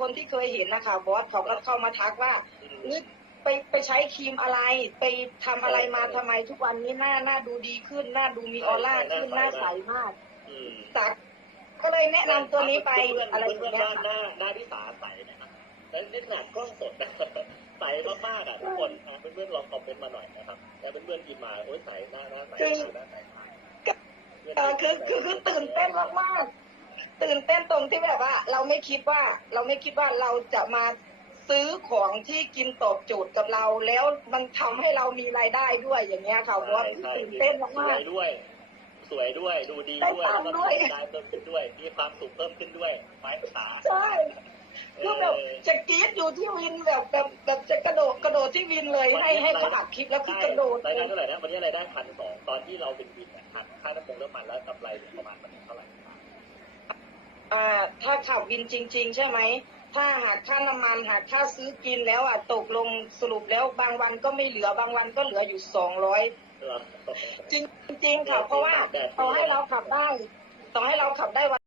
คนที่เคยเห็นนะคะบอสเขาก็เข้ามาทักว่าอืมนี่ไปไปใช้ครีมอะไรไปทำอะไรมาทำไมทุกวันนี้หน้าหน้าดูดีขึ้น หน้าดูมีออร่าขึ้นหน้าใสมากอืมจากก็เลยแนะนำตัวนี้ไปเพื่อนอะไรอเพื่อนย่างๆเงี้ว่ายหน้าหน้าที่สาใสนะครับแล้วนี่ขนาดกล้องสดนะใสมากๆอะทุกคนอะเพื่อนๆลองคอมเมนต์มาหน่อยนะครับแล้วเพื่อนๆพิมพ์มาโอ้ยใสหน้าหน้าใสหน้าใสมากเออคือคือคือตื่นเต้นมากๆ ตื่นเต้นตรงที่แบบว่า เราไม่คิดว่า เราไม่คิดว่าเราจะมาซื้อของที่กินตอบโจทย์กับเรา แล้วมันทำให้เรามีรายได้ด้วยอย่างเงี้ยค่ะบอสใช่ตื่นเต้นสมาวกยด้วย สวยด้วย ดูดีได้ด้วยตัแล้วงค์ก็ด้วยได้เพิ่มขึ้นด้วย มีความสุขเพิ่มขึ้นด้วยไม้ขาๆใช่คือแบบจะกรี๊ดอยู่ที่วินแบบแบบแบบจะกระโดดกระโดดที่วินเลยให้ให้เขาอัดคลิปแล้วคือกระโดดรายได้เท่าไหร่นะวันนี้รายได้พันสองตอนที่เราเป็นวินเนี่ยหักค่าน้ำมัน ถ้าขับวินจริง ๆ ใช่ไหมถ้าหากค่าน้ำมันหากค่าซื้อกินแล้วอะตกลงสรุปแล้วบางวันก็ไม่เหลือบางวันก็เหลืออยู่สองร้อยเหรอจริงๆค่ะเพราะว่าต่อให้เราขับได้ต่อให้เราขับได้วัน